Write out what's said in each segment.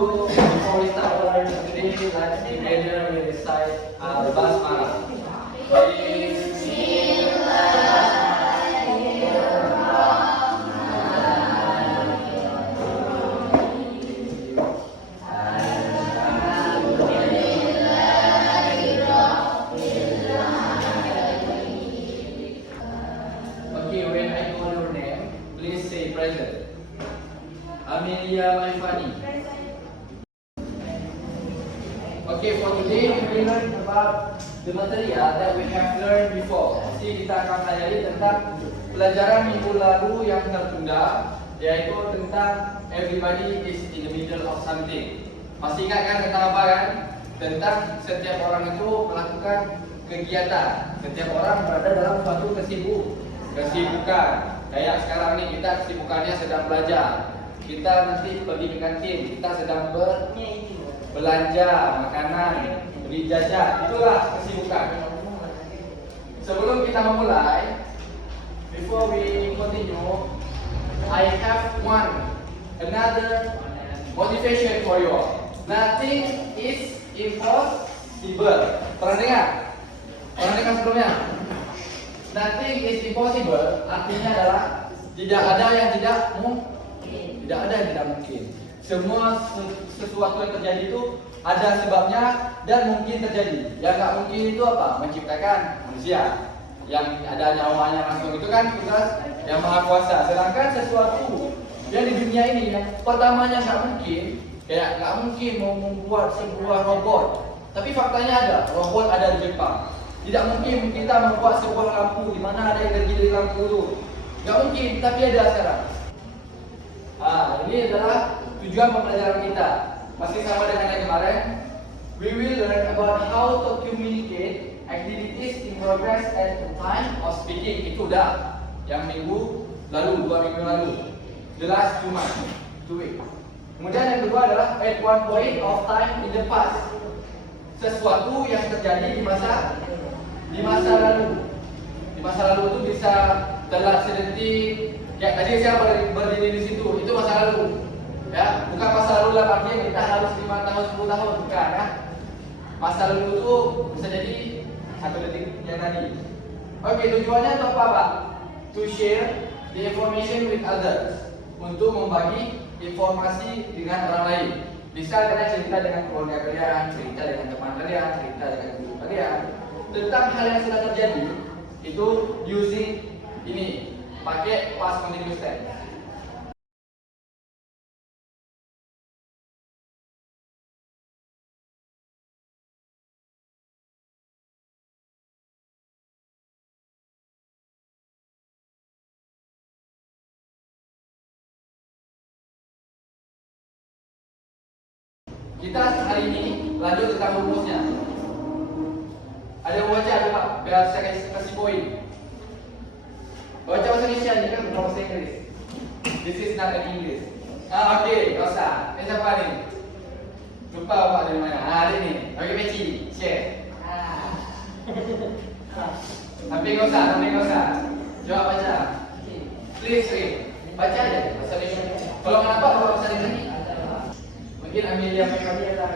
do before we start our learning today? Let's together we recite the basmala. Okay, when I call your name, please say present. Amelia Maifani. Okay, for today we will learn about the material that we have learned before. Jadi kita akan pelajari tentang pelajaran minggu lalu yang tertunda, yaitu tentang everybody is in the middle of something. Masih ingat kan tentang apa kan? Tentang setiap orang itu melakukan kegiatan. Setiap orang berada dalam suatu kesibukan. Kayak sekarang nih kita kesibukannya sedang belajar. Kita nanti pergi ke kantin, kita sedang belanja makanan, beli jajan. Itulah kesibukan. Sebelum kita memulai, before we continue, I have another motivation for you. Nothing is impossible. Pernah dengar? Pernah dengar sebelumnya? Nothing is impossible artinya adalah tidak ada yang tidak mungkin. Semua sesuatu yang terjadi itu ada sebabnya dan mungkin terjadi. Yang nggak mungkin itu apa? Menciptakan manusia. Yang ada nyawanya langsung itu kan tugas yang maha kuasa. Sedangkan sesuatu yang di dunia ini yang pertamanya nggak mungkin, kayak nggak mungkin mau membuat sebuah robot. Tapi faktanya ada, robot ada di Jepang. Tidak mungkin kita membuat sebuah lampu di mana ada energi dari lampu itu. Nggak mungkin, tapi ada sekarang. Ini adalah tujuan pembelajaran kita. Masih sama dengan yang kemarin. We will learn about how to communicate activities in progress at the time of speaking. Itu udah yang minggu lalu, 2 minggu lalu. The last 2 months, 2 weeks. Kemudian yang kedua adalah at one point of time in the past. Sesuatu yang terjadi di masa lalu. Di masa lalu itu bisa telat sedetik. Ya tadi saya berdiri di situ, itu masa lalu. Ya, bukan masa lalu lah artinya kita harus 5 tahun, 10 tahun, bukan ya. Masa lalu itu bisa jadi 1 detik yang tadi. Oke, tujuannya untuk apa, Pak? To share the information with others. Untuk membagi informasi dengan orang lain. Bisa kalian cerita dengan keluarga kalian, cerita dengan teman kalian, cerita dengan guru kalian tentang hal yang sudah terjadi. Itu using ini, pakai past continuous tense. Kita hari ini lanjut tentang rumusnya. Ada yang baca ada Pak? Biar saya kasih poin. Baca bahasa Indonesia ini kan bukan bahasa Inggris. This is not an English. Oke, gak usah. Ini siapa nih? Lupa Pak dari mana? Ada nih. Oke, Peci, share. Tapi gak usah. Coba baca. Please read. Baca aja bahasa Indonesia. Kalau kenapa kalau bahasa Indonesia? Mungkin Amelia Maifani ya tak?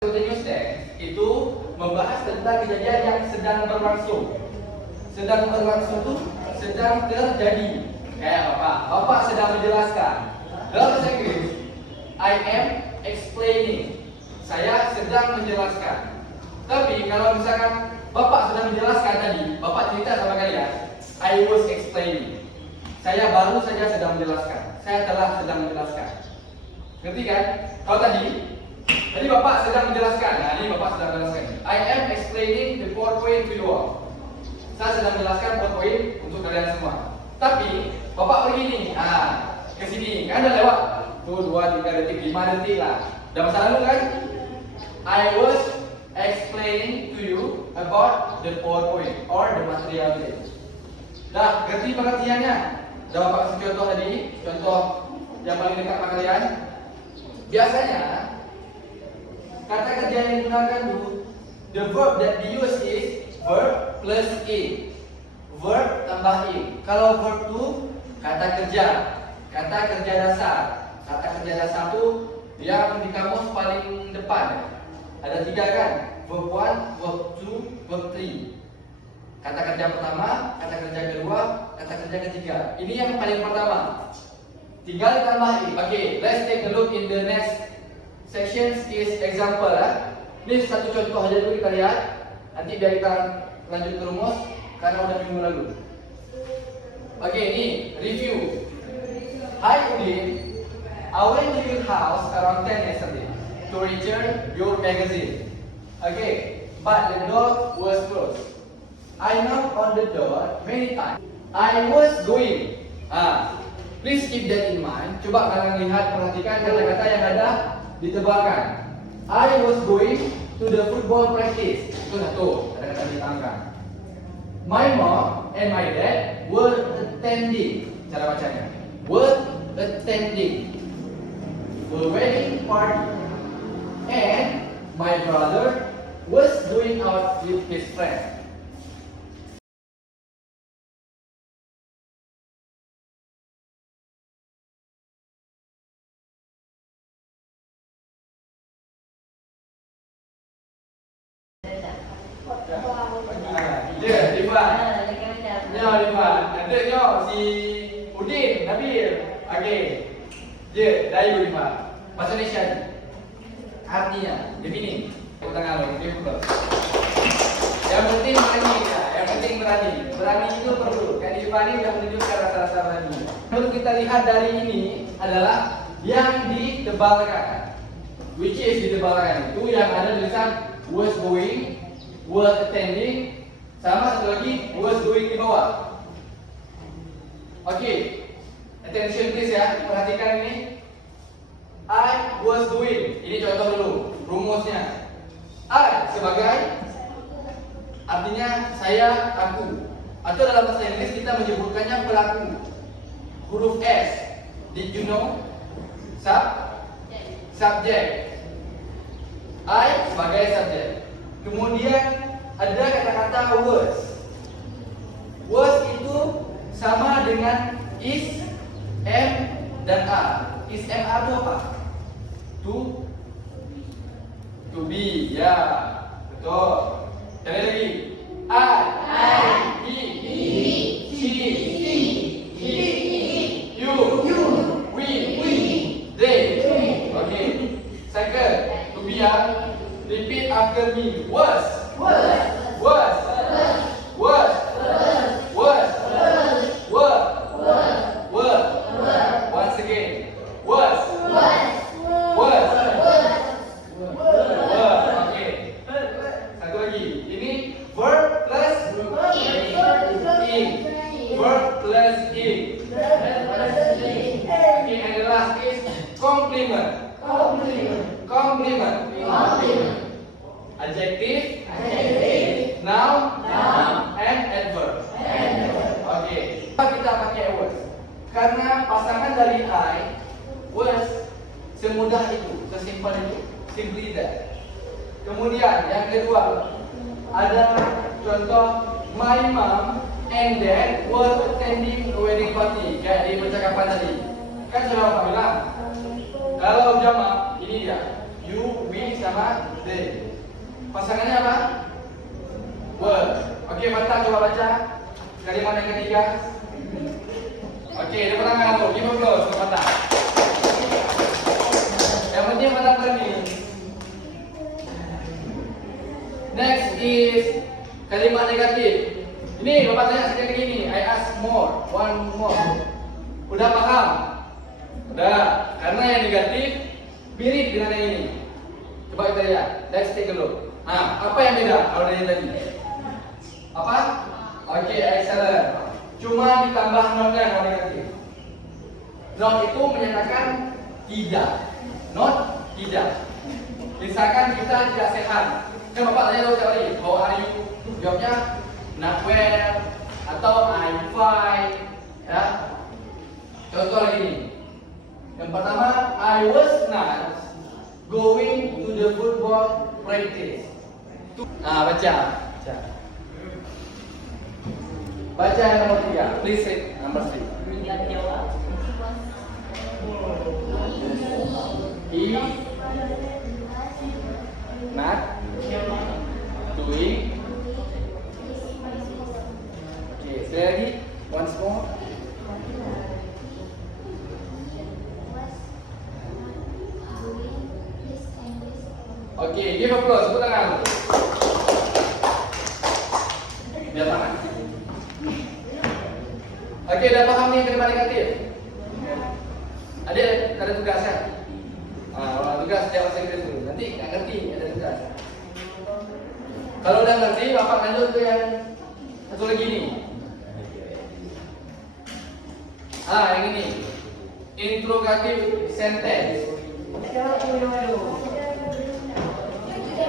Continuous tense itu membahas tentang kejadian yang sedang berlangsung. Sedang berlangsung itu sedang terjadi. Kayak Bapak sedang menjelaskan. Dalam bahasa Inggris, I am explaining. Saya sedang menjelaskan. Tapi kalau misalkan Bapak sudah menjelaskan tadi, Bapak cerita sama kalian, I was explaining. Saya baru saja sedang menjelaskan. Saya telah sedang menjelaskan. Ngerti kan? Kalau tadi Bapak sedang menjelaskan. Nah, ini Bapak sedang menjelaskan. I am explaining the PowerPoint to you all. Saya sedang menjelaskan PowerPoint untuk kalian semua. Tapi Bapak pergi nih, ke sini. Kan udah lewat tuh 2, 3 detik, 5 detik lah. Udah masa lalu kan? I was explaining to you about the PowerPoint or the material today. Dah, ngerti pengertiannya? Dah Bapak kasih contoh tadi, contoh yang paling dekat sama kalian. Biasanya kata kerja yang digunakan itu The verb that we use is verb plus ing. Verb tambah ing. Kalau verb tu kata kerja. Kata kerja dasar. Kata kerja dasar tu yang di kamus paling depan. Ada 3 kan? Verb 1, verb 2, verb 3. Kata kerja pertama, kata kerja kedua, kata kerja ketiga. Ini yang paling pertama. Tinggal ditambah ing. Okay, let's take a look in the next sections is example. Ini satu contoh aja dulu kita lihat. Nanti biar kita lanjut ke rumus karena udah minggu lalu. Okay, ini review. Hi Udin, I went to your house around 10 yesterday to return your magazine. Okay, but the door was closed. I knocked on the door many times. I was going. Please keep that in mind. Coba kalian lihat, perhatikan kata-kata yang ada ditebalkan. I was going to the football practice. Itu satu kata-kata ditambahkan. My mom and my dad were attending. Cara bacanya. Were attending a wedding party. And my brother was going out with his friend. Ya, Rifat. Ya, Rifat. Katanya si Udin, Nabil. Okey. Ya, dari Rifat. Bahasa Indonesia. Artinya, defini. Tengah lo, ini plus. Yang penting berani ya, yang penting berani. Berani itu perlu. Kan Rifat ini sudah menunjukkan rasa-rasa berani. Perlu kita lihat dari ini adalah yang ditebalkan. Which is ditebalkan itu yang ada tulisan was going, was attending, sama satu lagi was doing di bawah. Okay, attention please ya, perhatikan ini. I was doing. Ini contoh dulu, rumusnya. I sebagai artinya saya, aku. Atau dalam bahasa Inggris kita menyebutkannya pelaku. Huruf S. Did you know? Subject. I sebagai subjek. Kemudian ada kata-kata was. Was itu sama dengan is, am, dan are. Is, am, are itu apa? To be. Ya, betul. Sekali lagi. I, he, she, he, you, we, they. Okay. Second, to be ya. Repeat after me. Was. Once again. Was. Okay. Satu lagi. Ini verb plus ing. Verb plus ing. Okay, and the last is complement. Adjective, noun, and adverb. Okay. Kita pakai was karena pasangan dari I, was, semudah itu, sesimpel itu, simply that. Kemudian yang kedua ada contoh my mom and dad were attending a wedding party. Kayak di percakapan tadi. Kan sudah Bapak bilang kalau jamak ini dia, you, we, sama they. Pasangannya apa? Were. Okey, Fatah coba baca kalimat yang ketiga. Okey, dia pertama tu, give applause untuk Fatah. Yang penting Fatah berani. Next is kalimat negatif. Ini Bapak tanya sekali lagi ni. I ask more, one more. Udah paham? Udah. Karena yang negatif mirip dengan yang ini. Coba kita lihat. Let's take a look. Apa yang beda kalau dari tadi? Apa? Okey, excellent. Cuma ditambah not dan non negatif. Not itu menyatakan tidak. Not tidak. Misalkan kita tidak sehat. Kan Bapak tanya tahu siapa lagi? How are you? Jawabnya not well atau I'm fine. Ya. Contoh lagi nih. Yang pertama, I was not going to the football practice. Baca. Baca yang nomor 3. Please read number 3. He not doing. Okay, sekali lagi. Once more. Okay, give applause. Tepuk tangan. Biar tangan. Okay, dah paham ni kalimat negatif? Ada tugas kan? Tugas setiap bahasa Inggeris dulu. Nanti tak ngerti ada tugas. Kalau dah ngerti, bapak lanjut ke yang satu lagi ni. Yang ini. Interrogative sentence.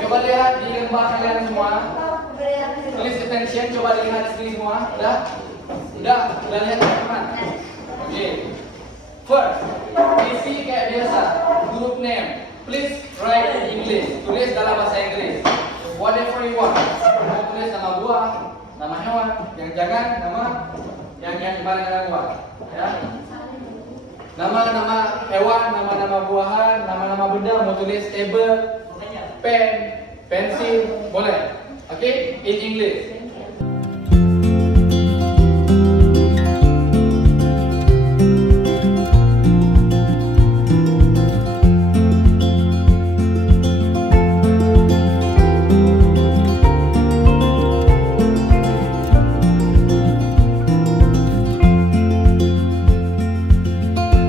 Coba lihat di lembar kalian semua. Please attention, coba lihat di sini semua. Udah lihat teman-teman. Okay. First, isi kayak biasa. Group name. Please write in English. Tulis dalam bahasa Inggris. Whatever you want. Mau tulis nama buah, nama hewan. Yang jangan nama yang ibarat dengan buah. Ya. Nama-nama hewan, nama-nama buahan, nama-nama benda. Mau tulis table, pen, pensil, boleh. Okay? In English.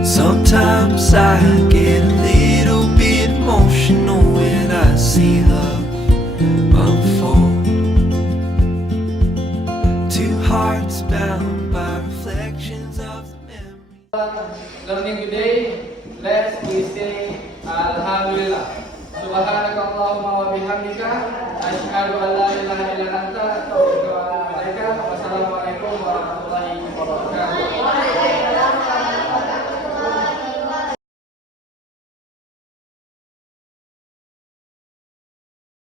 Sometimes I get a little bit emotional when I see love unfold. Two hearts bound by reflections of the memory. Learning today, let's we say Alhamdulillah. Subhanakallahumma wa bihamdika asyhadu an la ilaha illa anta astaghfiruka wa atubu ilaik. Wassalamualaikum warahmatullahi wabarakatuh.